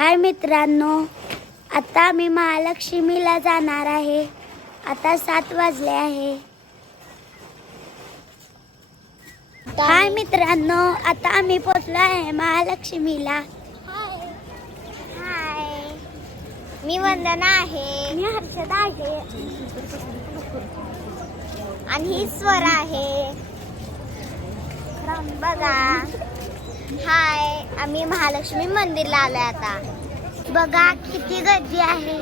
हाय मित्रांनो, आता आम्ही महालक्ष्मीला जाणार आहे. आता 7 वाजले आहे. हाय मित्रांनो, आता आम्ही पोहोचलो आहे महालक्ष्मीला. हाय, मी वंदना आहे. मी हर्षदा आहे. आणि ही स्वर आहे. बघा, हाय, आम्ही महालक्ष्मी मंदिरला आलोय आता. बघा किती गर्दी आहे.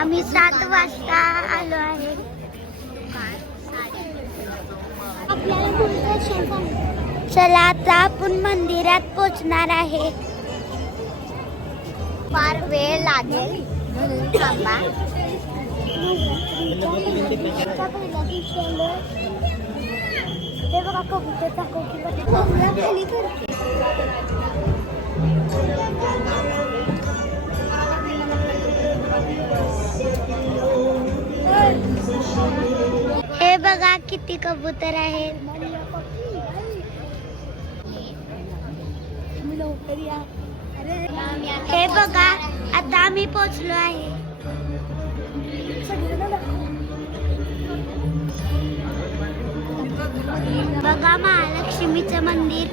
आम्ही 7 वाजता आलो आहे. चला आता आपण मंदिरात पोहोचणार आहे. फार वेळ लागेल म्हणून थांबा. हे बघा कबूतरचा खाली करते. हे बघा किती कबूतर आहेत. हे बघा आता आम्ही पोहोचलो आहे. बघा महालक्ष्मीचं मंदिर.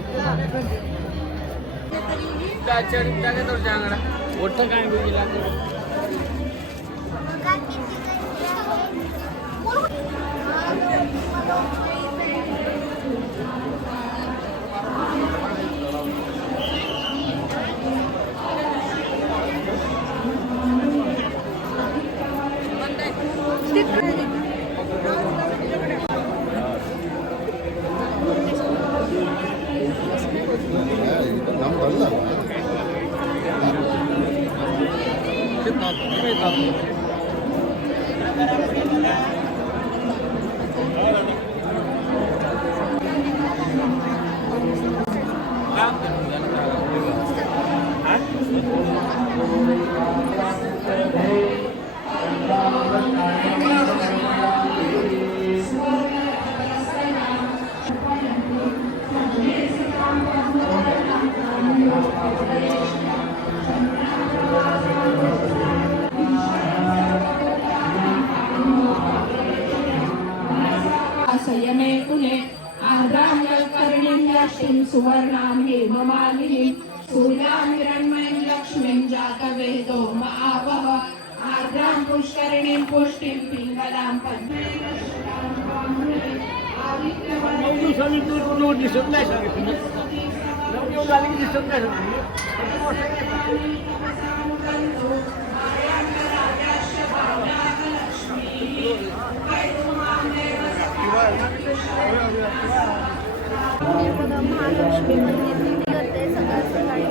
संयमे कुले आर्द्राम्यकर्णिं सुवर्णां हेममालिनीं सूर्यां हिरण्मयीं लक्ष्मीं जातवेदो महावः आर्द्रां पुष्करिणीं पुष्टिं पिङ्गलां महालक्ष्मी मंदिर करते सकाळ सकाळी.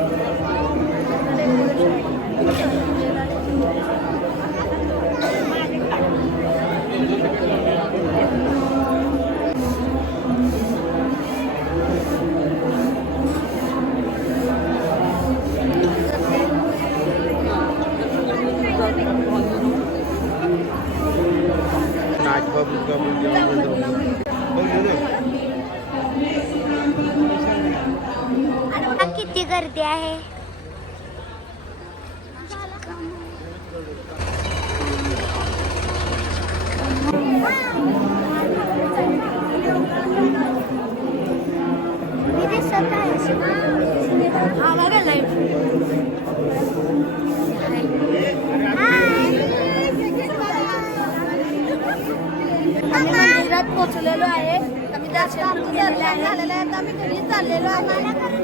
किती गर्दी आहे. मी दिसत मंदिरात पोहोचलेलो आहे. आम्ही दर्शन झालेलं आहे. आम्ही घरी चाललेलो आहे. मॅडम